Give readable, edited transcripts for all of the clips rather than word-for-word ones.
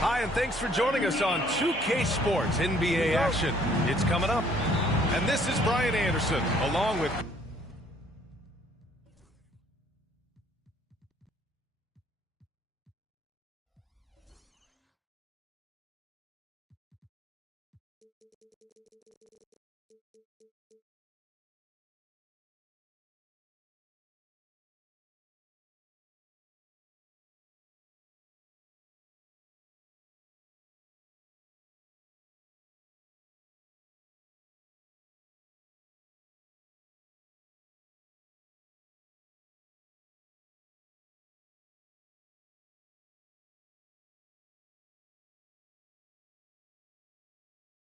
Hi, and thanks for joining us on 2K Sports NBA action. It's coming up. And this is Brian Anderson, along with...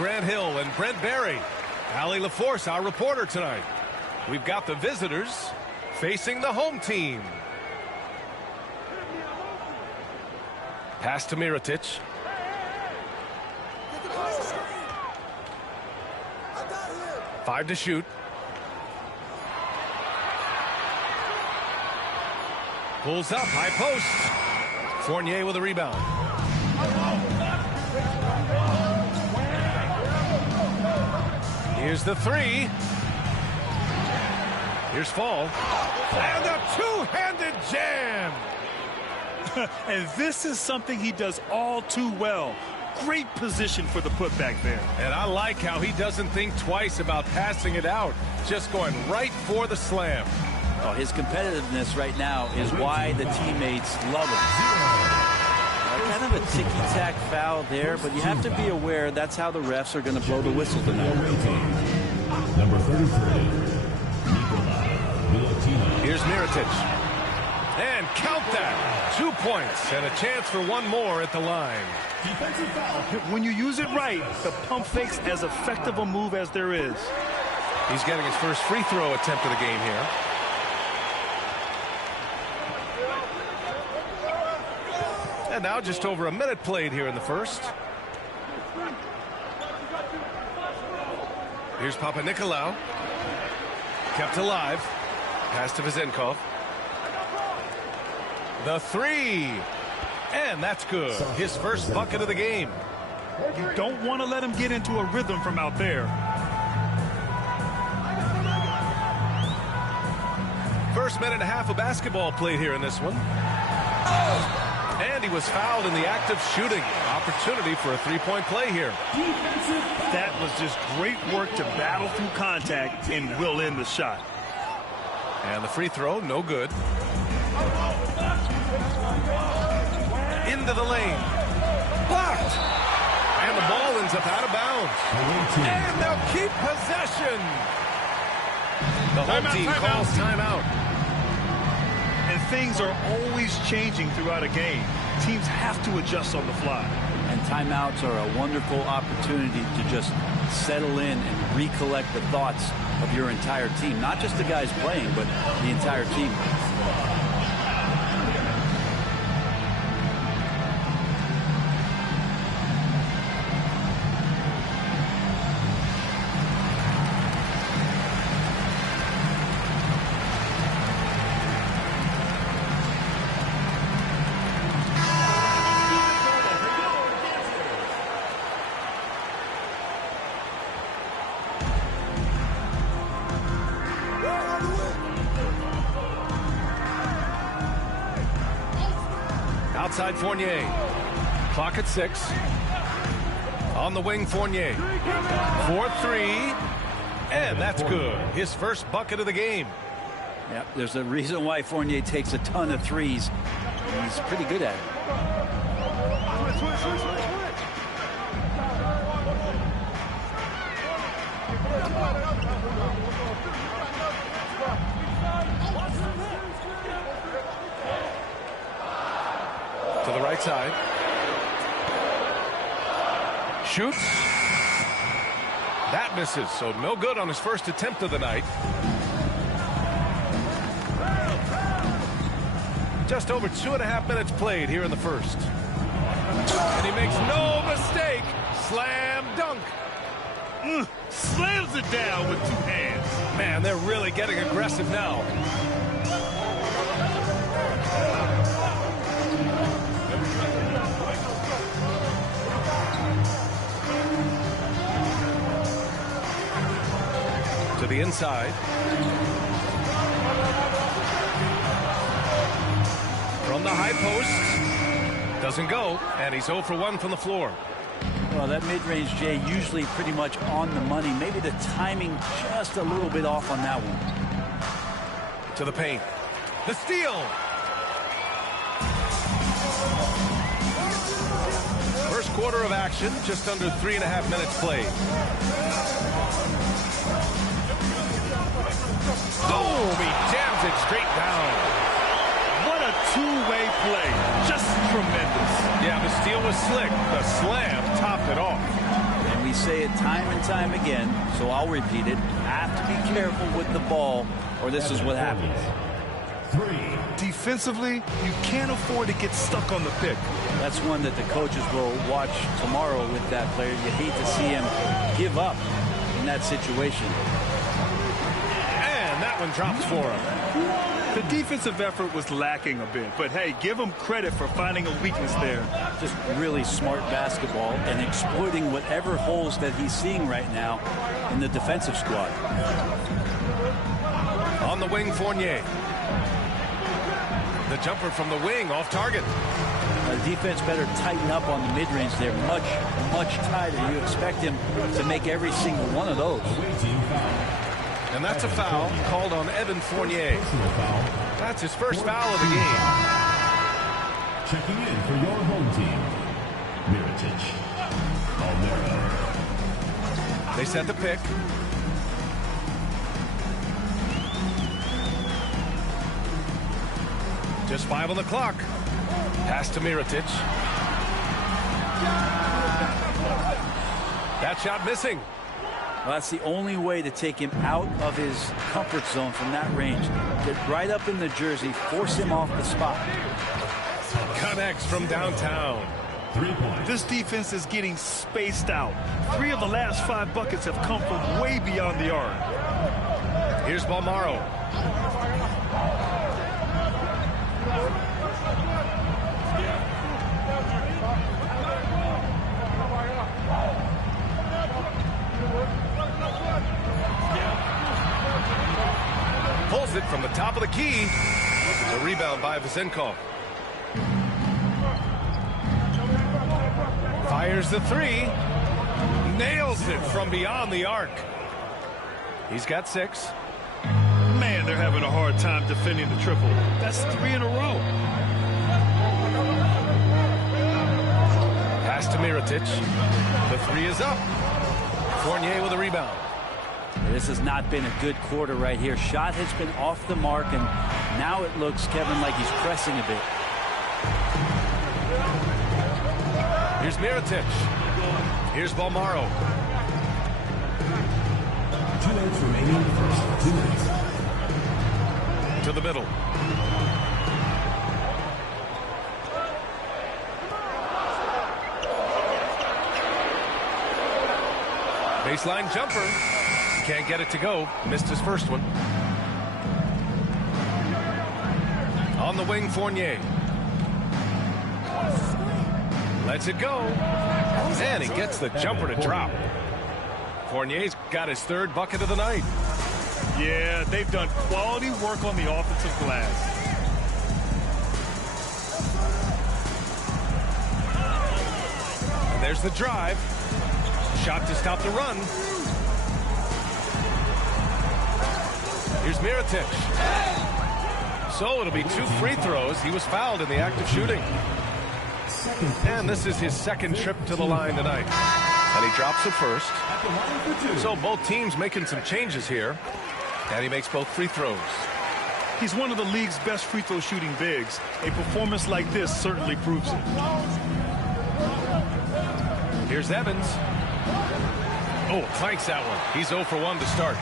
Grant Hill and Brent Barry. Allie LaForce, our reporter tonight. We've got the visitors facing the home team. Pass to Mirotic. Five to shoot. Pulls up, high post. Fournier with a rebound. Here's the three. Here's Fall. And a two-handed jam. And this is something he does all too well. Great position for the putback there. And I like how he doesn't think twice about passing it out. Just going right for the slam. Oh, his competitiveness right now is why the teammates love him. Kind of a ticky-tack foul there, but you have to be aware that's how the refs are going to blow the whistle tonight. Number 33, Here's Mirotic. And count that. 2 points and a chance for one more at the line. defensive foul. When you use it right, the pump fake's as effective a move as there is. He's getting his first free throw attempt of the game here. And now just over a minute played here in the first. Here's Papanikolaou. Kept alive. Pass to Vezenkov. The three. And that's good. His first bucket of the game. You don't want to let him get into a rhythm from out there. First minute and a half of basketball played here in this one. And he was fouled in the act of shooting. Opportunity for a three-point play here. That was just great work to battle through contact and will in the shot. And the free throw, no good. Into the lane. Blocked. And the ball ends up out of bounds. And they'll keep possession. The home team calls timeout. And things are always changing throughout a game. Teams have to adjust on the fly. And timeouts are a wonderful opportunity to just settle in and recollect the thoughts of your entire team. Not just the guys playing, but the entire team. outside Fournier. Clock at 6. On the wing, Fournier. 4-3. And that's good. His first bucket of the game. Yeah, there's a reason why Fournier takes a ton of threes. He's pretty good at it. To the right side. Shoots. That misses, so no good on his first attempt of the night. Just over 2.5 minutes played here in the first. And he makes no mistake. Slam dunk. Slams it down with 2 hands. Man, they're really getting aggressive now. To the inside. From the high post. Doesn't go, and he's 0 for 1 from the floor. Well, that mid-range, Jay, usually pretty much on the money. Maybe the timing just a little bit off on that one. To the paint. The steal. First quarter of action, just under 3.5 minutes played. Boom! He jams it straight down. What a two-way play. Just tremendous. Yeah, the steal was slick. The slam topped it off. And we say it time and time again, so I'll repeat it. Have to be careful with the ball, or this is what happens. 3. Defensively, you can't afford to get stuck on the pick. That's one that the coaches will watch tomorrow with that player. You hate to see him give up in that situation. And that one drops for him. The defensive effort was lacking a bit, but hey, give him credit for finding a weakness there. Just really smart basketball and exploiting whatever holes that he's seeing right now in the defensive squad. On the wing, Fournier. The jumper from the wing, off target. The defense better tighten up on the mid-range there. Much, much tighter. You expect him to make every single one of those. And that's a foul called on Evan Fournier. That's his first foul of the game. Checking in for your home team, Mirotic. Almero. They set the pick. Just 5 on the clock. Pass to Mirotic. That shot missing. Well, that's the only way to take him out of his comfort zone from that range. Get right up in the jersey, force him off the spot. Connects from downtown. 3 points. This defense is getting spaced out. 3 of the last 5 buckets have come from way beyond the arc. Here's Balmaro. Pulls it from the top of the key. The rebound by Vezenkov. Fires the 3. Nails it from beyond the arc. He's got 6. Man, they're having a hard time defending the triple. That's 3 in a row. Pass to Mirotic. The 3 is up. Fournier with a rebound. This has not been a good quarter right here. Shot has been off the mark, and now it looks, Kevin, like he's pressing a bit. Here's Mirotic. Here's Balmaro. 2 minutes remaining in the first. 2 minutes. To the middle. Baseline jumper. Can't get it to go. Missed his first one. On the wing, Fournier. Lets it go. And he gets the jumper to drop. Fournier's got his 3rd bucket of the night. Yeah, they've done quality work on the offensive glass. There's the drive. Shot to stop the run. Here's Mirotic. So it'll be 2 free throws. He was fouled in the act of shooting. And this is his second trip to the line tonight. And he drops the first. So both teams making some changes here. And he makes both free throws. He's one of the league's best free throw shooting bigs. A performance like this certainly proves it. Here's Evans. Oh, clanks that one. He's 0 for 1 to start.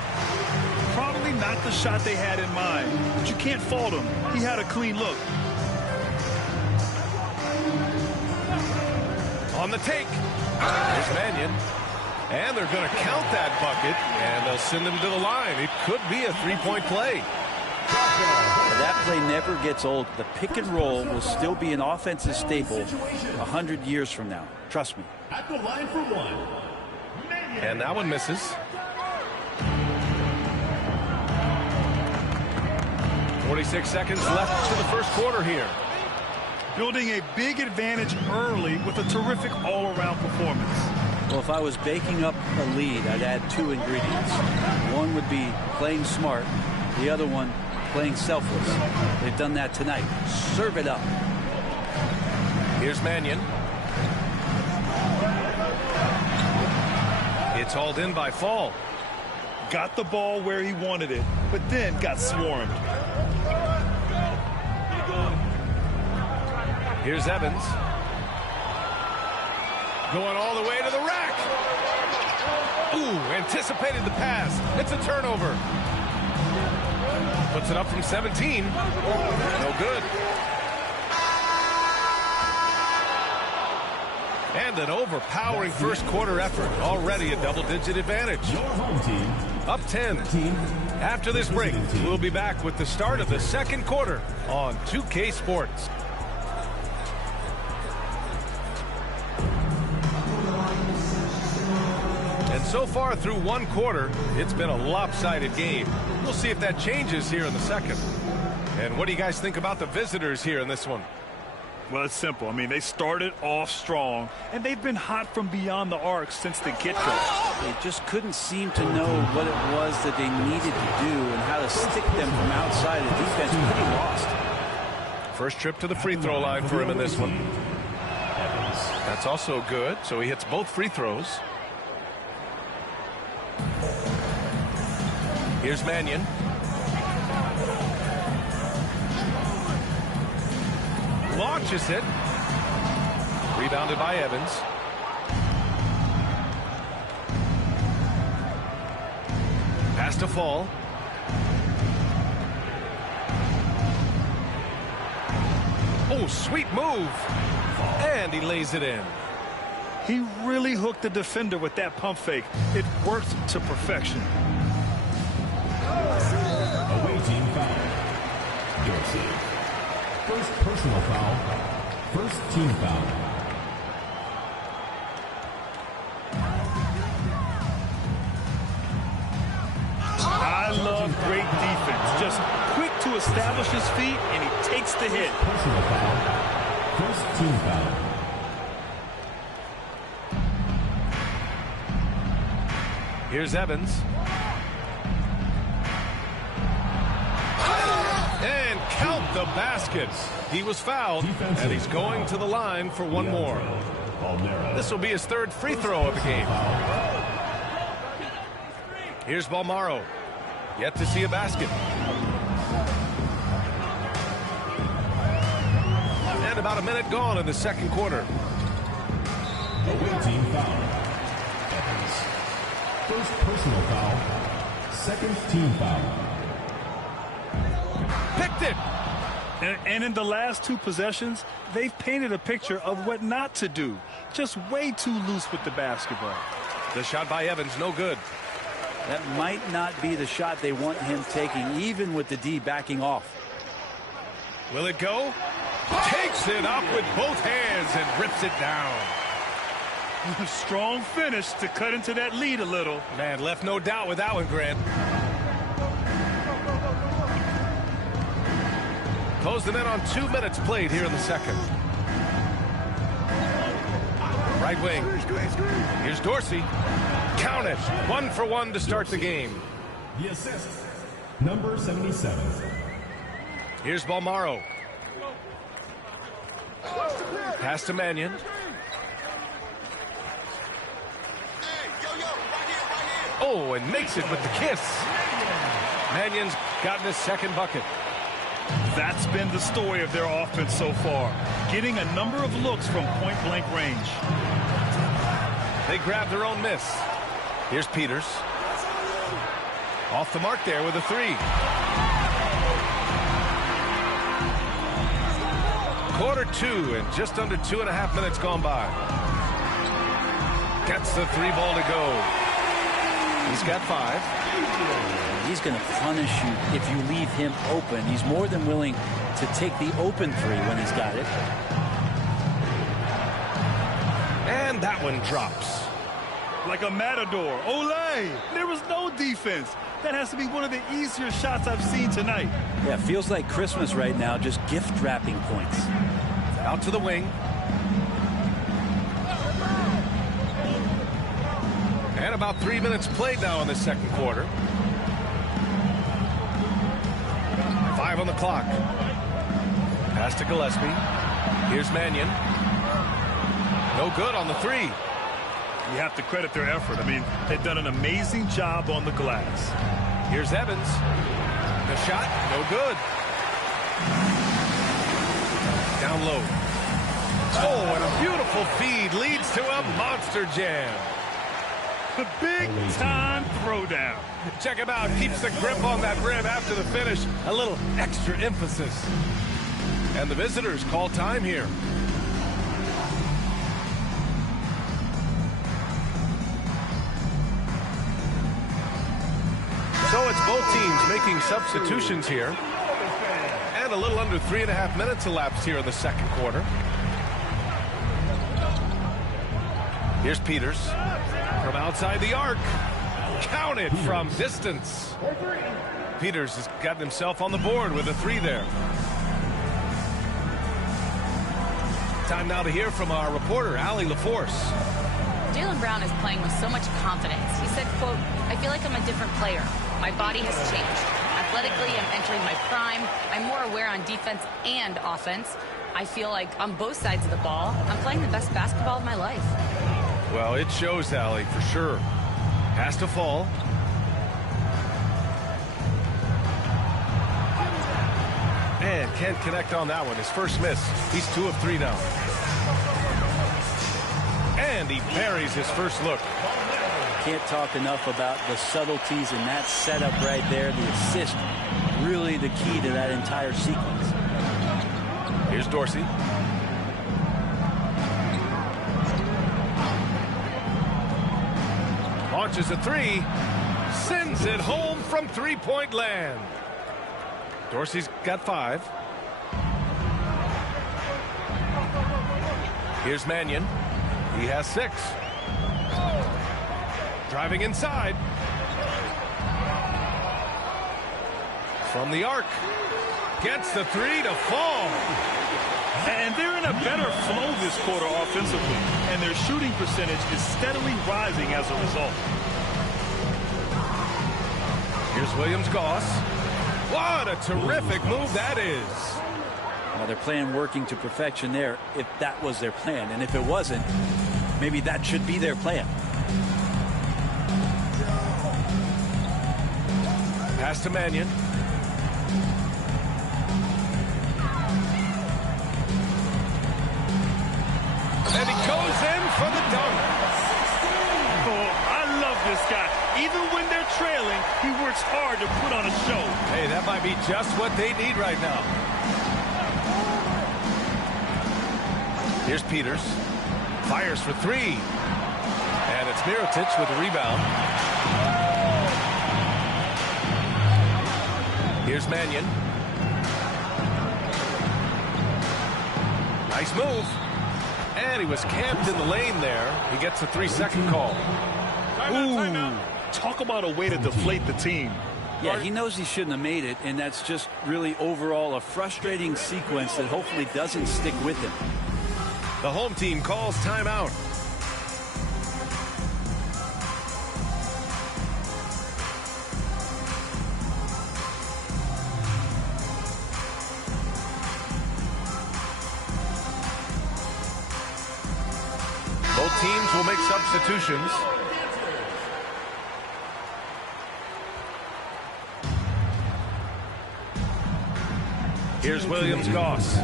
Probably not the shot they had in mind, but you can't fault him. He had a clean look. On the take. Here's Mannion. And they're going to count that bucket, and they'll send him to the line. It could be a three-point play. That play never gets old. The pick and roll will still be an offensive staple 100 years from now. Trust me. At the line for 1. And that one misses. .46 seconds left to the first quarter here. Building a big advantage early with a terrific all-around performance. Well, if I was baking up a lead, I'd add 2 ingredients. One would be playing smart. The other one, playing selfless. They've done that tonight. Serve it up. Here's Mannion. It's hauled in by Fall. Got the ball where he wanted it, but then got swarmed. Here's Evans. Going all the way to the rack. Ooh, anticipated the pass. It's a turnover. Puts it up from 17. No good. And an overpowering first quarter effort. Already a double-digit advantage. Your home team. Up 10. After this break, we'll be back with the start of the second quarter on 2K Sports. And so far through one quarter, it's been a lopsided game. We'll see if that changes here in the second. And what do you guys think about the visitors here in this one? Well, it's simple. I mean, they started off strong, and they've been hot from beyond the arc since the get-go. They just couldn't seem to know what it was that they needed to do and how to stick them from outside. The defense pretty lost. First trip to the free throw line for him in this one. That's also good, so he hits both free throws. Here's Mannion. Launches it. Rebounded by Evans. Pass to Fall. Oh, sweet move. And he lays it in. He really hooked the defender with that pump fake. It worked to perfection. Away team foul. Your team. First personal foul. First team foul. I love great defense. Just quick to establish his feet, and he takes the hit. Personal foul. First team foul. Here's Evans. And count the basket. He was fouled, and he's going to the line for one more. This will be his third free throw of the game. Here's Balmaro. Yet to see a basket. And about a minute gone in the second quarter. Away team foul. Evans. First personal foul. Second team foul. Picked it. And in the last 2 possessions, they've painted a picture of what not to do. Just way too loose with the basketball. The shot by Evans, no good. That might not be the shot they want him taking, even with the D backing off. Will it go? Takes it up with both hands and rips it down. Strong finish to cut into that lead a little. Man, left no doubt with that one, Grant. Close them in on 2 minutes played here in the second. Right wing. Here's Dorsey. Count it. 1 for 1 to start the game. The assist, number 77. Here's Balmaro. Pass to Mannion. Oh, and makes it with the kiss. Mannion's gotten his second bucket. That's been the story of their offense so far, getting a number of looks from point-blank range. They grab their own miss. Here's Peters. Off the mark there with a 3. Quarter 2 and just under 2.5 minutes gone by. Gets the 3 ball to go. He's got 5. He's going to punish you if you leave him open. He's more than willing to take the open 3 when he's got it. And that one drops. Like a matador. Olay! There was no defense. That has to be one of the easier shots I've seen tonight. Yeah, feels like Christmas right now, just gift wrapping points. Out to the wing. And about 3 minutes played now in the second quarter. 5 on the clock. Pass to Gillespie. Here's Mannion. No good on the 3. You have to credit their effort. I mean, they've done an amazing job on the glass. Here's Evans. The shot, no good. Down low. Oh, and a beautiful feed leads to a monster jam. The big-time throwdown. Check him out. Keeps the grip on that rim after the finish. A little extra emphasis. And the visitors call time here. So it's both teams making substitutions here. And a little under 3.5 minutes elapsed here in the second quarter. Here's Peters from outside the arc. Counted from distance. Peters has gotten himself on the board with a 3 there. Time now to hear from our reporter, Allie LaForce. Jaylen Brown is playing with so much confidence. He said, quote, "I feel like I'm a different player. My body has changed. Athletically, I'm entering my prime. I'm more aware on defense and offense. I feel like on both sides of the ball, I'm playing the best basketball of my life." Well, it shows, Allie, for sure. Has to fall. And can't connect on that one. His first miss. He's 2 of 3 now. And he buries his first look. Can't talk enough about the subtleties in that setup right there. The assist, really the key to that entire sequence. Here's Dorsey. Launches a 3. Sends it home from 3-point land. Dorsey's got 5. Here's Mannion. He has 6. Driving inside. From the arc. Gets the 3 to fall. And they're in a better flow this quarter offensively. And their shooting percentage is steadily rising as a result. Here's Williams-Goss. What a terrific move that is. Well, they're playing working to perfection there if that was their plan. And if it wasn't, maybe that should be their plan. Pass to Mannion. And he goes in for the dunk. Oh, I love this guy. Even when they're trailing, he works hard to put on a show. Hey, that might be just what they need right now. Here's Peters. Fires for 3. And it's Mirotic with a rebound. Here's Mannion. Nice move. And he was camped in the lane there. He gets a 3-second call. Ooh, talk about a way to deflate the team. Yeah, he knows he shouldn't have made it, and that's just really overall a frustrating sequence that hopefully doesn't stick with him. The home team calls timeout. Coach will make substitutions. Here's Williams-Goss.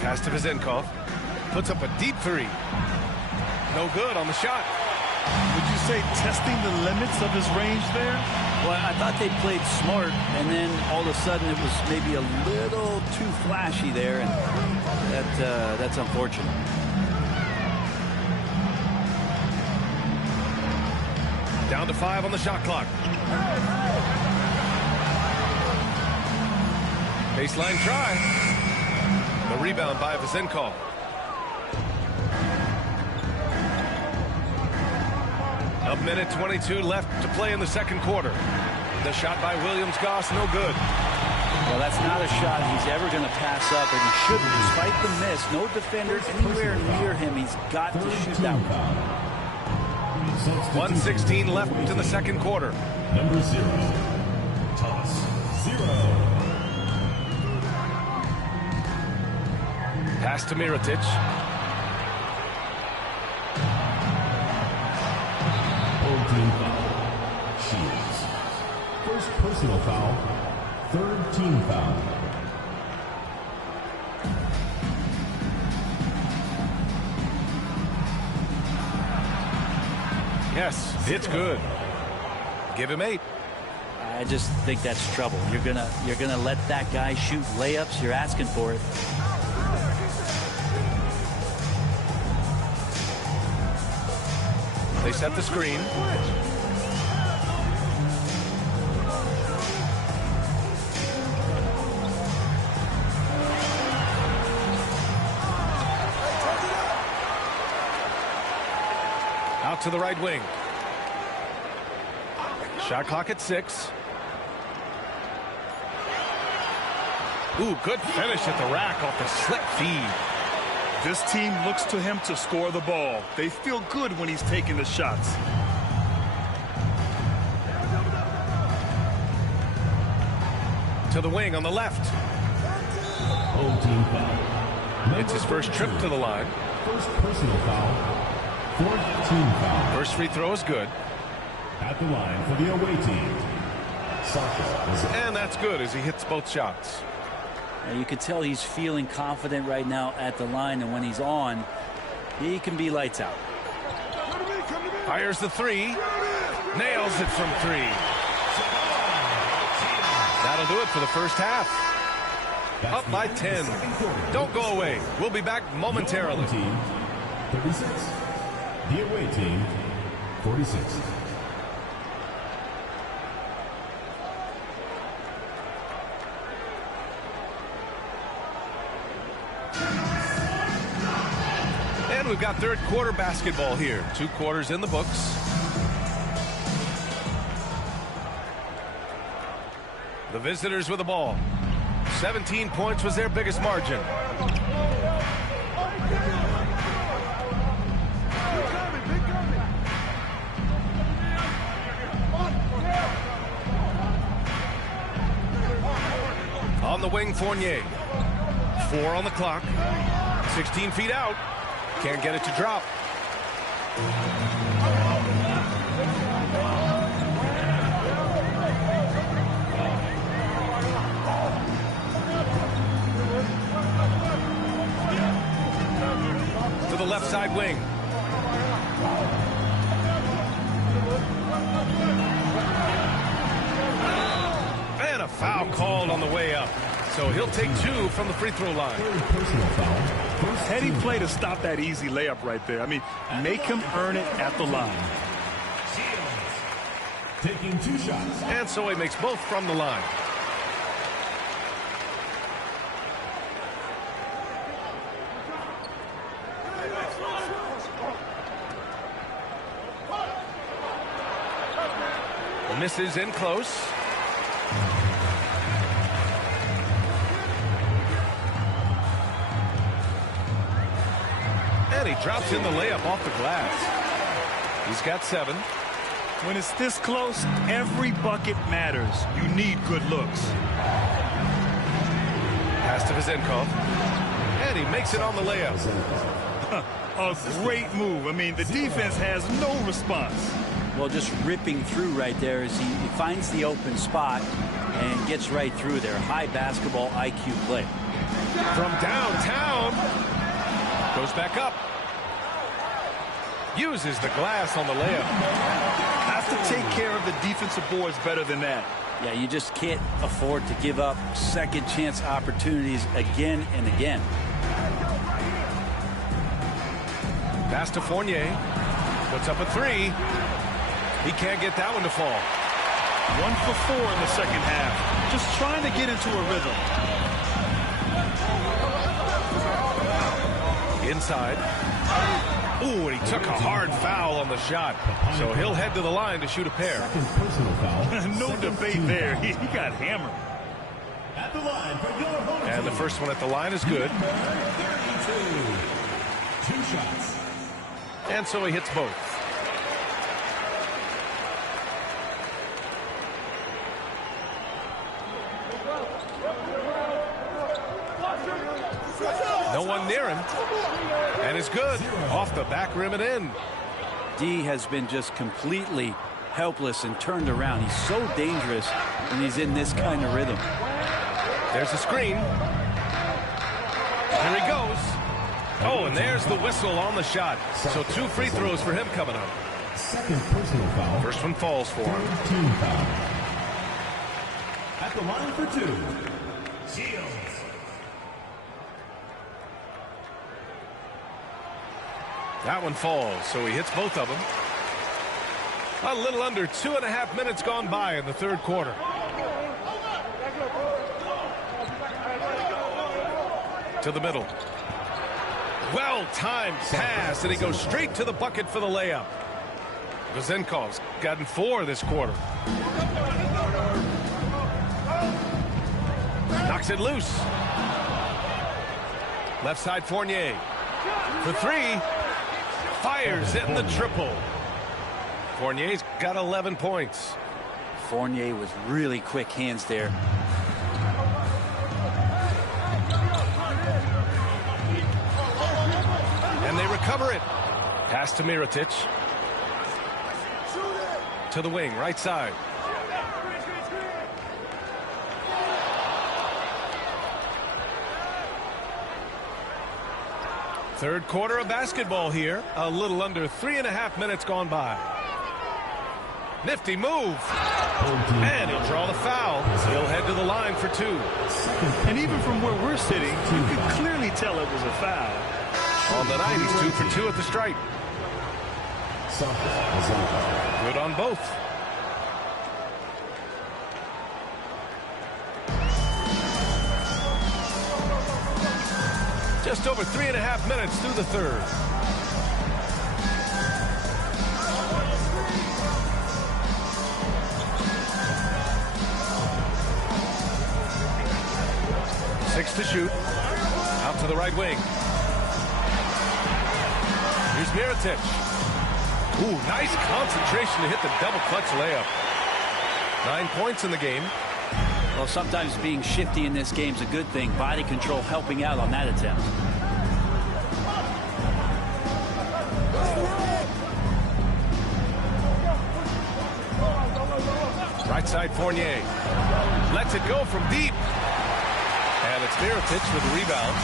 Pass to Vezenkov. Puts up a deep three. No good on the shot. Would you say testing the limits of his range there? Well, I thought they played smart, and then all of a sudden it was maybe a little too flashy there, and that's unfortunate. Down to 5 on the shot clock. Baseline try. The rebound by Vezenkov. A minute 22 left to play in the second quarter. The shot by Williams-Goss, no good. Well, that's not a shot he's ever going to pass up, and he shouldn't. Despite the miss, no defender anywhere near him. He's got to shoot that one. 1:16 left in the second quarter. Number 0, toss 0. Pass to Mirotic. Old team foul. Shields. First personal foul. Third team foul. Yes, it's good. Give him 8. I just think that's trouble. You're gonna let that guy shoot layups. You're asking for it. They set the screen. Out to the right wing. Shot clock at 6. Ooh, good finish at the rack off the slick feed. This team looks to him to score the ball. They feel good when he's taking the shots. To the wing on the left. Old team foul. It's his first trip to the line. First personal foul. Fourth team foul. First free throw is good. At the line for the away team. Sasha is And that's good as he hits both shots. Now, you could tell he's feeling confident right now at the line, and when he's on, he can be lights out. Fires the 3. Nails it from 3. That'll do it for the first half. Up by 10. Don't go away. We'll be back momentarily. Team 36. The away team 46. And we've got third quarter basketball here. 2 quarters in the books. The visitors with the ball. 17 points was their biggest margin. On the wing, Fournier. 4 on the clock. 16 feet out. Can't get it to drop. To the left side wing. And a foul called on the way up. So he'll take 2 from the free throw line. Personal foul. Heady play to stop that easy layup right there. I mean, make him earn it at the line. Taking 2 shots. And so he makes both from the line. Misses in close. And he drops in the layup off the glass. He's got 7. When it's this close, every bucket matters. You need good looks. Pass to Vezenkov. And he makes it on the layup. A great move. I mean, the defense has no response. Well, just ripping through right there as he finds the open spot and gets right through there. High basketball IQ play. From downtown. Goes back up. Uses the glass on the layup. Have to take care of the defensive boards better than that. Yeah, you just can't afford to give up second chance opportunities again and again. Pass to Fournier. Puts up a three. He can't get that one to fall. 1 for 4 in the second half. Just trying to get into a rhythm. Inside. Ooh, and he took a hard foul on the shot. So he'll head to the line to shoot a pair. Personal foul. No debate there. He got hammered. At the line for your home And the first one at the line is good. 32. 2 shots. And so he hits both. No one near him. And it's good. Off the back rim and in. D has been just completely helpless and turned around. He's so dangerous when he's in this kind of rhythm. There's a screen. Here he goes. Oh, and there's the whistle on the shot. So 2 free throws for him coming up. Second personal foul. First one falls for him. Team foul. At the line for 2. Shields. That one falls, so he hits both of them. A little under 2.5 minutes gone by in the third quarter. To the middle. Well-timed pass, and he goes straight to the bucket for the layup. Vazenkov's gotten 4 this quarter. Knocks it loose. Left side Fournier. For 3. Fires in the triple. Fournier's got 11 points. Fournier with really quick hands there. And they recover it. Pass to Mirotic. To the wing, right side. Third quarter of basketball here. A little under 3.5 minutes gone by. Nifty move. And he'll draw the foul. He'll head to the line for 2. And even from where we're sitting, you can clearly tell it was a foul. On the night, he's 2 for 2 at the stripe. Good on both. Just over 3.5 minutes through the third. Six to shoot. Out to the right wing. Here's Mirotic. Ooh, nice concentration to hit the double clutch layup. 9 points in the game. Well, sometimes being shifty in this game is a good thing. Body control helping out on that attempt. Right side Fournier. Lets it go from deep. And it's Mirotic with the rebound.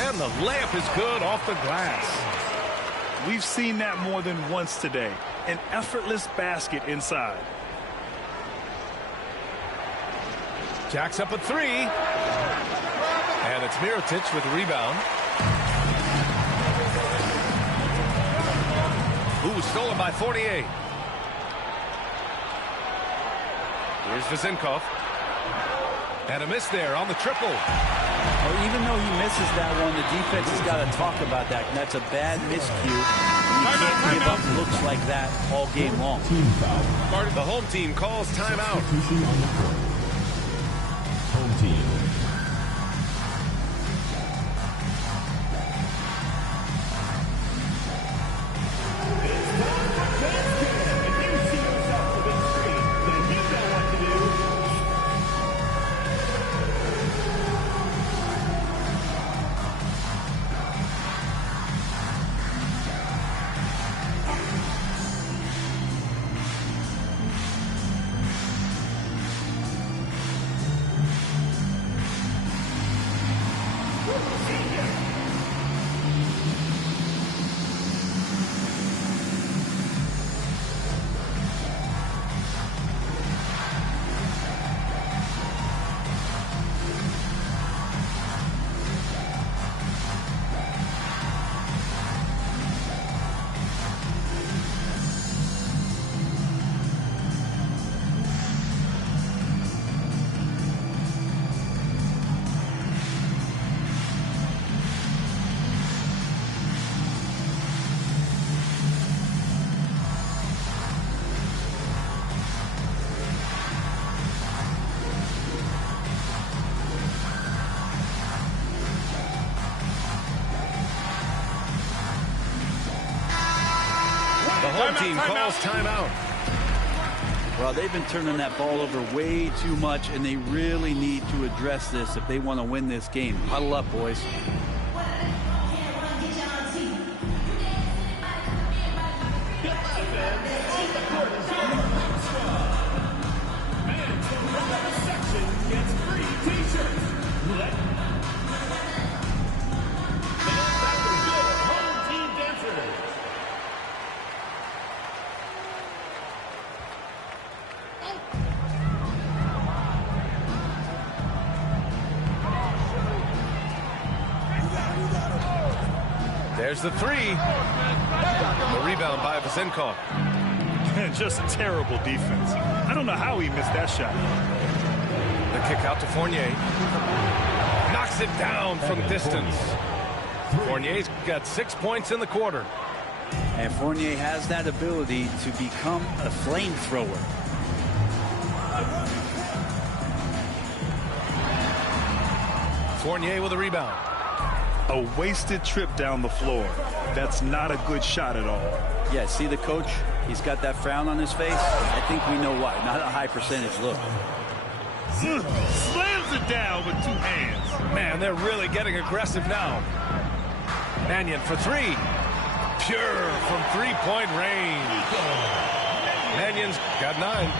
And the layup is good off the glass. We've seen that more than once today. An effortless basket inside. Jacks up a 3. And it's Mirotic with the rebound. Ooh, stolen by Fournier. Here's Vazenkov. And a miss there on the triple. Well, even though he misses that one, the defense has got to talk about that. And that's a bad miscue. You can't give up looks like that all game long. The home team calls timeout. Home team. team calls timeout. Well, they've been turning that ball over way too much, and they really need to address this if they want to win this game. Huddle up, boys. There's the three. The rebound by Vasenkov. Just terrible defense. I don't know how he missed that shot. The kick out to Fournier. Knocks it down from distance. Fournier's got 6 points in the quarter. And Fournier has that ability to become a flamethrower. Fournier with a rebound. A wasted trip down the floor. That's not a good shot at all. Yeah, see the coach? He's got that frown on his face. I think we know why. Not a high percentage look. Slams it down with 2 hands. Man, they're really getting aggressive now. Mannion for three. Pure from three-point range. Mannion's got 9.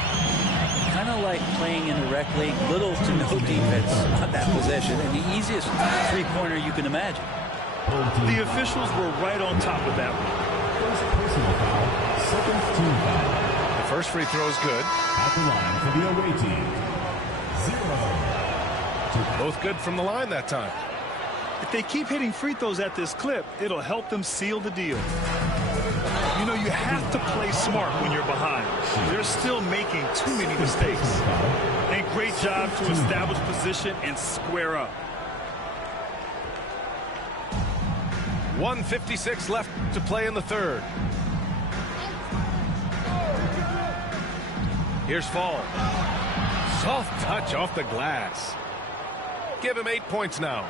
Kind of like playing in the rec league, little to no defense on that possession, and the easiest three-pointer you can imagine. The officials were right on top of that one. First personal foul, second team foul. The first free throw is good. At the line for the away team. 0. Both good from the line that time. If they keep hitting free throws at this clip, it'll help them seal the deal. You know, you have to play smart when you're behind. They're still making too many mistakes. And great job to establish position and square up. 1:56 left to play in the third. Here's Fall. Soft touch off the glass. Give him 8 points now.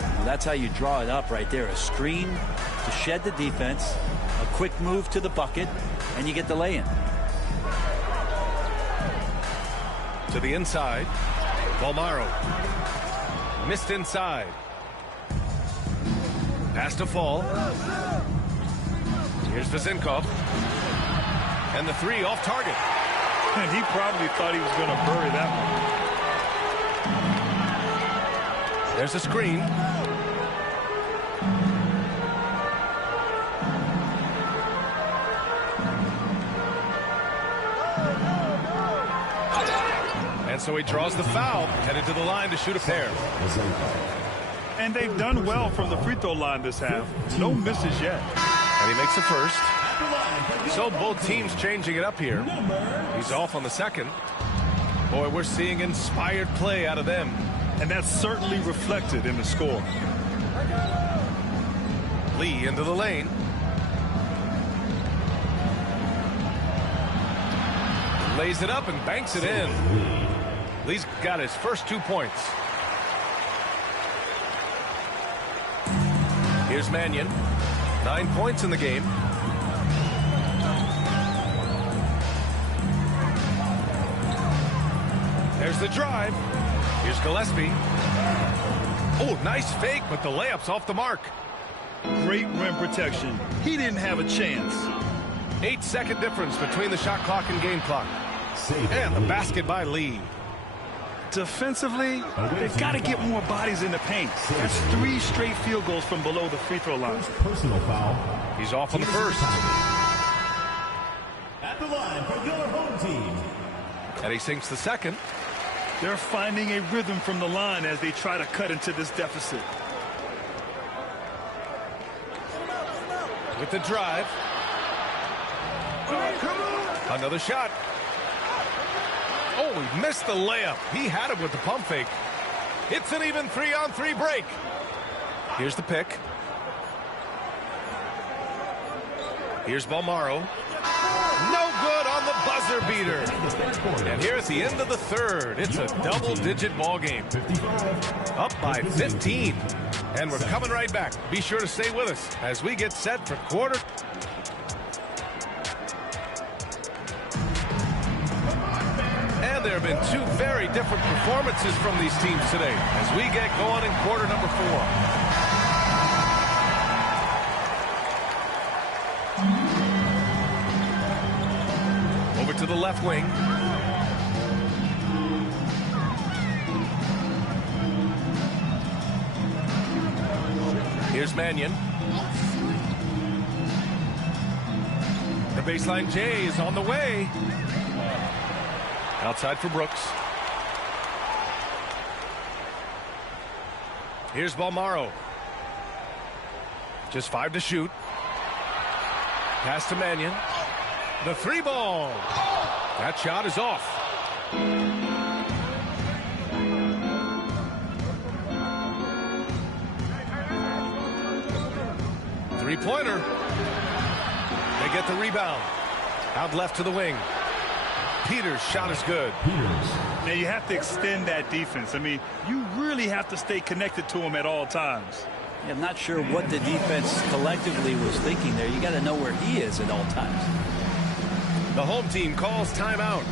Well, that's how you draw it up right there. A screen to shed the defense, a quick move to the bucket, and you get the lay-in. To the inside. Balmaro. Missed inside. Pass to Fall. Here's Vasenkov. And the three off target. And he probably thought he was going to bury that one. There's a screen. And so he draws the foul, headed to the line to shoot a pair. And they've done well from the free throw line this half. No misses yet. And he makes the first. So both teams changing it up here. He's off on the second. Boy, we're seeing inspired play out of them. And that's certainly reflected in the score. Lee into the lane. Lays it up and banks it in. Lee's got his first 2 points. Here's Mannion. 9 points in the game. There's the drive. Here's Gillespie. Oh, nice fake, but the layup's off the mark. Great rim protection. He didn't have a chance. 8-second difference between the shot clock and game clock. And the basket by Lee. Defensively, they've got to get more bodies in the paint. That's 3 straight field goals from below the free throw line. Personal foul. He's off on the first. At the line for your home team. And he sinks the second. They're finding a rhythm from the line as they try to cut into this deficit. With the drive. Another shot. Oh, he missed the layup. He had it with the pump fake. It's an even 3-on-3 break. Here's the pick. Here's Balmaro. No good on the buzzer beater. And here at the end of the third, it's a double-digit ball game. Up by 15. And we're coming right back. Be sure to stay with us as we get set for quarter. there have been two very different performances from these teams today as we get going in quarter number 4. Over to the left wing. Here's Mannion. The baseline J is on the way. Outside for Brooks. Here's Balmaro. Just 5 to shoot. Pass to Mannion. The 3-ball. That shot is off. Three-pointer. They get the rebound. Out left to the wing. Peters' shot is good. Now you have to extend that defense. I mean, you really have to stay connected to him at all times. Yeah, I'm not sure what the defense collectively was thinking there. You got to know where he is at all times. The home team calls timeout.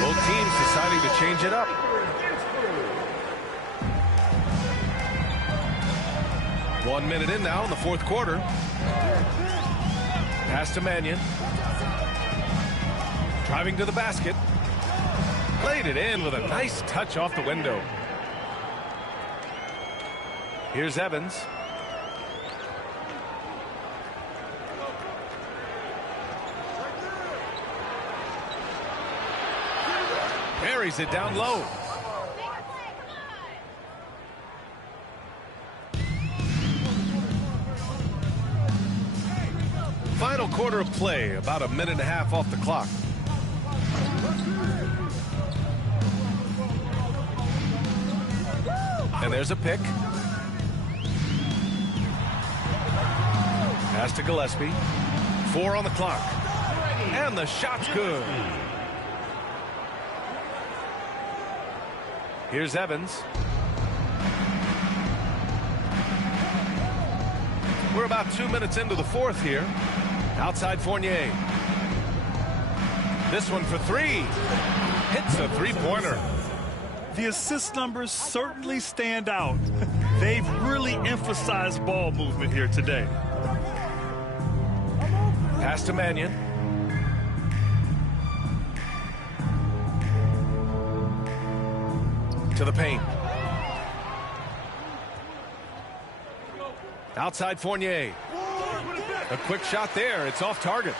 Both teams deciding to change it up. One minute in now in the fourth quarter. Pass to Mannion. Driving to the basket. Played it in with a nice touch off the window. Here's Evans. Buries it down low. Final quarter of play, about a minute and a half off the clock. And there's a pick. Pass to Gillespie. 4 on the clock. And the shot's good. Here's Evans. We're about 2 minutes into the fourth here. Outside Fournier. This one for 3. Hits a three-pointer. The assist numbers certainly stand out. They've really emphasized ball movement here today. Pass to Mannion. To the paint. Outside Fournier. A quick shot there. It's off target.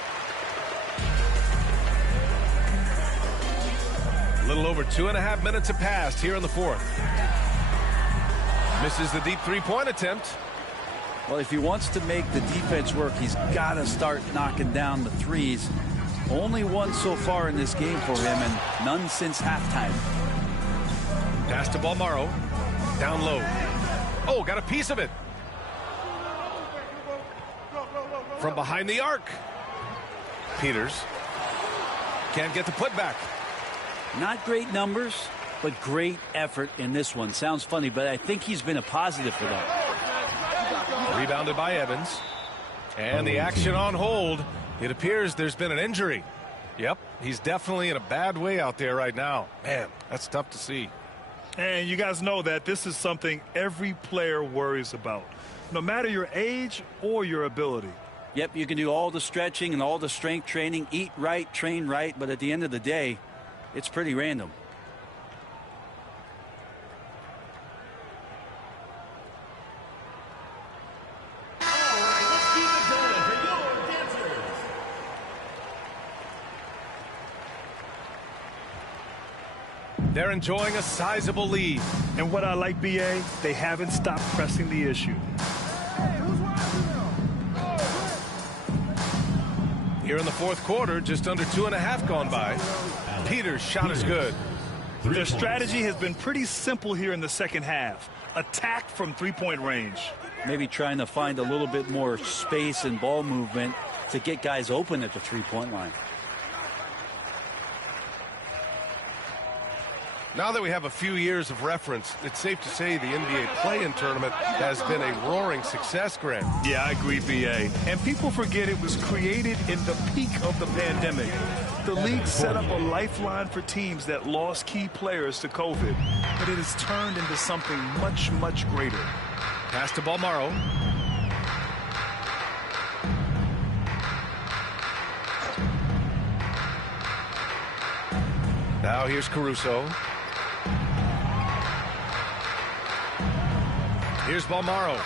A little over 2.5 minutes have passed here in the fourth. Misses the deep three-point attempt. Well, if he wants to make the defense work, he's got to start knocking down the threes. Only one so far in this game for him, and none since halftime. Pass to Balmaro. Down low. Oh, got a piece of it. From behind the arc. Peters. Can't get the putback. Not great numbers, but great effort in this one. Sounds funny, but I think he's been a positive for them. Rebounded by Evans. And the action on hold. It appears there's been an injury. Yep, he's definitely in a bad way out there right now. Man, that's tough to see. And you guys know that this is something every player worries about, no matter your age or your ability. Yep, you can do all the stretching and all the strength training, eat right, train right, but at the end of the day, it's pretty random. They're enjoying a sizable lead. And what I like, BA, they haven't stopped pressing the issue. Here in the fourth quarter, just under 2.5 gone by. Peters' shot is good. Their strategy has been pretty simple here in the second half. Attack from three-point range. Maybe trying to find a little bit more space and ball movement to get guys open at the three-point line. Now that we have a few years of reference, it's safe to say the NBA play-in tournament has been a roaring success, Grant. Yeah, I agree, B.A. And people forget it was created in the peak of the pandemic. The league set up a lifeline for teams that lost key players to COVID, but it has turned into something much, much greater. Pass to Balmaro. Now here's Caruso. Here's Balmaro.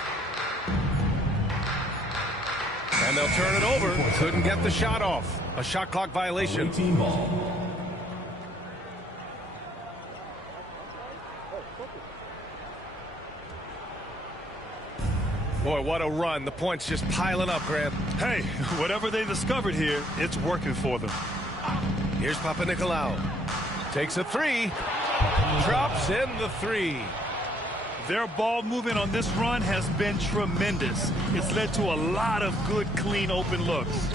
And they'll turn it over. Couldn't get the shot off. A shot clock violation. Team ball. Boy, what a run. The points just piling up, Grant. Hey, whatever they discovered here, it's working for them. Here's Papanikolaou. Takes a three. Drops in the three. Their ball movement on this run has been tremendous. It's led to a lot of good, clean, open looks.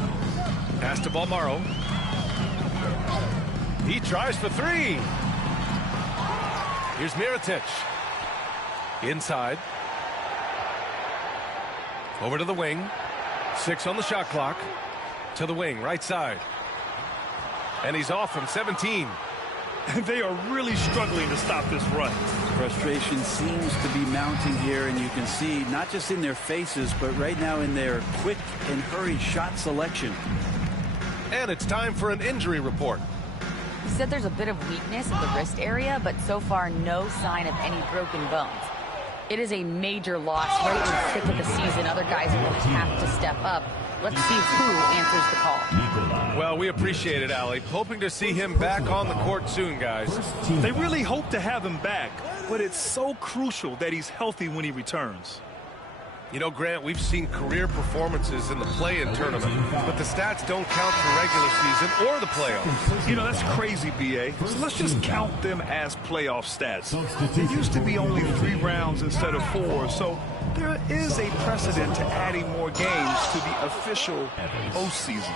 Pass to Balmaro. He tries for three. Here's Mirotic. Inside. Over to the wing. 6 on the shot clock. To the wing, right side. And he's off from 17. They are really struggling to stop this run. Frustration seems to be mounting here, and you can see not just in their faces, but right now in their quick and hurried shot selection. And it's time for an injury report. He said there's a bit of weakness at the wrist area, but so far no sign of any broken bones. It is a major loss right in the thick of the season. Other guys will have to step up. Let's see who answers the call. Well, we appreciate it, Allie. Hoping to see him back on the court soon, guys. They really hope to have him back, but it's so crucial that he's healthy when he returns. You know, Grant, we've seen career performances in the play-in tournament, but the stats don't count for regular season or the playoffs. You know, that's crazy, B.A. So let's just count them as playoff stats. It used to be only 3 rounds instead of 4, so there is a precedent to adding more games to the official postseason.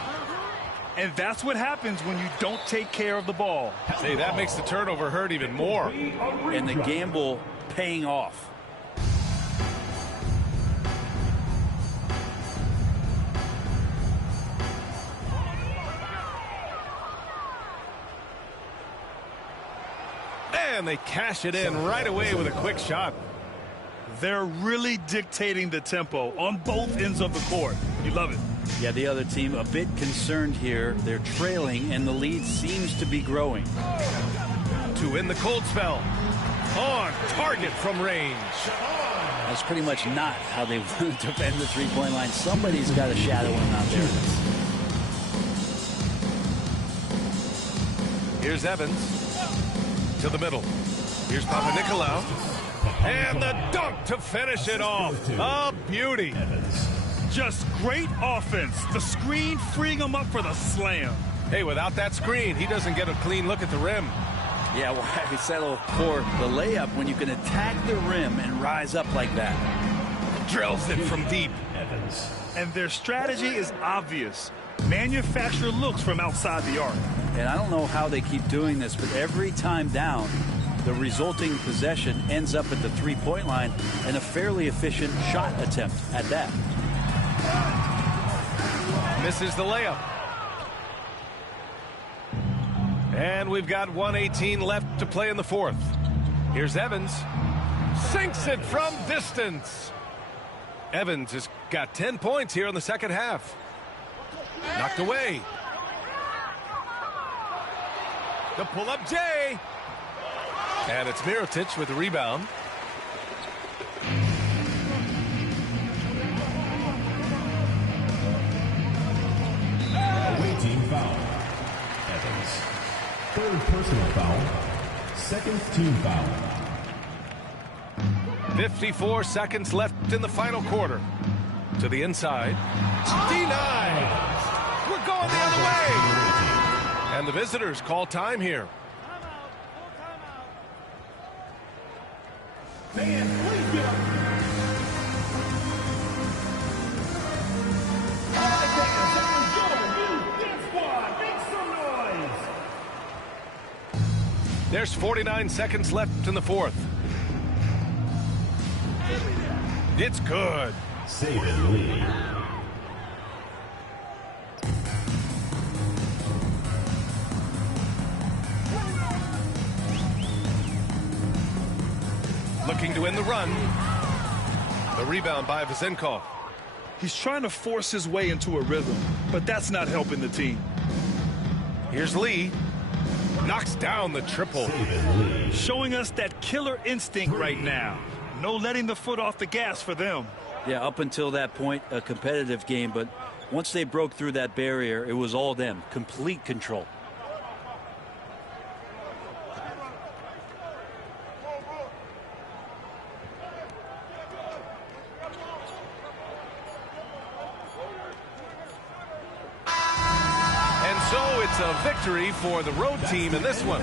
And that's what happens when you don't take care of the ball. Hey, that makes the turnover hurt even more. And the gamble paying off. And they cash it in right away with a quick shot. They're really dictating the tempo on both ends of the court. You love it. Yeah, the other team a bit concerned here. They're trailing, and the lead seems to be growing. To win the cold spell. On target from range. That's pretty much not how they want to defend the three-point line. Somebody's got to shadow him out there. Here's Evans. To the middle. Here's Papanikolaou. And the dunk to finish it off. A beauty. Just great offense. The screen freeing him up for the slam. Hey, without that screen, he doesn't get a clean look at the rim. Yeah, well, I settle for the layup when you can attack the rim and rise up like that. Drills it from deep. And their strategy is obvious. Manufacture looks from outside the arc. And I don't know how they keep doing this, but every time down, the resulting possession ends up at the three-point line and a fairly efficient shot attempt at that. Misses the layup. And we've got 1:18 left to play in the fourth. Here's Evans. Sinks it from distance. Evans has got 10 points here in the second half. Knocked away. The pull-up J. And it's Mirotic with the rebound. Away team foul. Evans. Third personal foul. Second team foul. 54 seconds left in the final quarter. To the inside. Denied. We're going the other way. And the visitors call time here. Fans, please get up. All right, fans, that was your new Dance Squad. Make some noise. There's 49 seconds left in the fourth. It's good. Saban Lee. Looking to win the run. The rebound by Vezenkov. He's trying to force his way into a rhythm, but that's not helping the team. Here's Lee. Knocks down the triple. Showing us that killer instinct right now. No letting the foot off the gas for them. Yeah, up until that point, a competitive game, but once they broke through that barrier, it was all them. Complete control. And so it's a victory for the road team in this one.